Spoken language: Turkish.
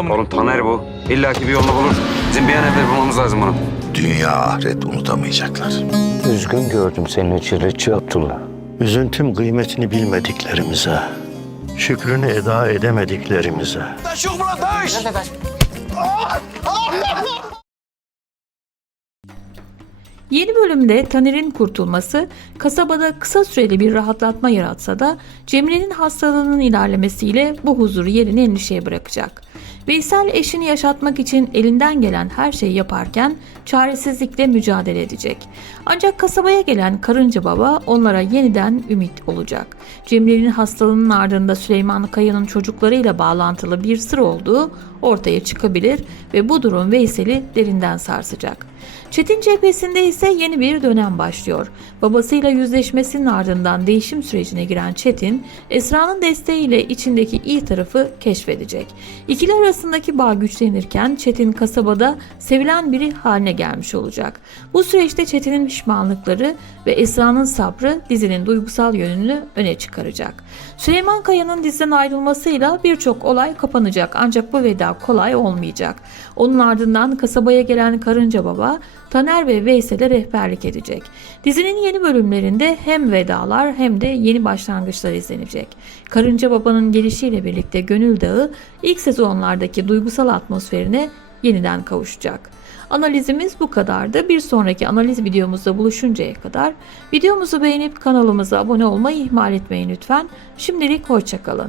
Oğlum Taner bu. İlla ki bir yolunu bulur. Bizim bir an evvel bulmamız lazım bunu. Dünya ahiret unutamayacaklar. Üzgün gördüm senin için Reçi Abdullah. Üzüntüm kıymetini bilmediklerimize, şükrünü eda edemediklerimize. Yeni bölümde Taner'in kurtulması kasabada kısa süreli bir rahatlatma yaratsa da Cemre'nin hastalığının ilerlemesiyle bu huzuru yerini endişeye bırakacak. Veysel eşini yaşatmak için elinden gelen her şeyi yaparken çaresizlikle mücadele edecek. Ancak kasabaya gelen karınca baba onlara yeniden ümit olacak. Cemre'nin hastalığının ardında Süleyman Kaya'nın çocuklarıyla bağlantılı bir sır olduğu ortaya çıkabilir ve bu durum Veysel'i derinden sarsacak. Çetin cephesinde ise yeni bir dönem başlıyor. Babasıyla yüzleşmesinin ardından değişim sürecine giren Çetin, Esra'nın desteğiyle içindeki iyi tarafı keşfedecek. İkili arasındaki bağ güçlenirken Çetin kasabada sevilen biri haline gelmiş olacak. Bu süreçte Çetin'in pişmanlıkları ve Esra'nın sabrı dizinin duygusal yönünü öne çıkaracak. Süleyman Kaya'nın diziden ayrılmasıyla birçok olay kapanacak ancak bu veda kolay olmayacak. Onun ardından kasabaya gelen Karınca Baba, Taner ve Veysel'e rehberlik edecek. Dizinin yeni bölümlerinde hem vedalar hem de yeni başlangıçlar izlenecek. Karınca Baba'nın gelişiyle birlikte Gönül Dağı ilk sezonlardaki duygusal atmosferine yeniden kavuşacak. Analizimiz bu kadardı. Bir sonraki analiz videomuzda buluşuncaya kadar videomuzu beğenip kanalımıza abone olmayı ihmal etmeyin lütfen. Şimdilik hoşçakalın.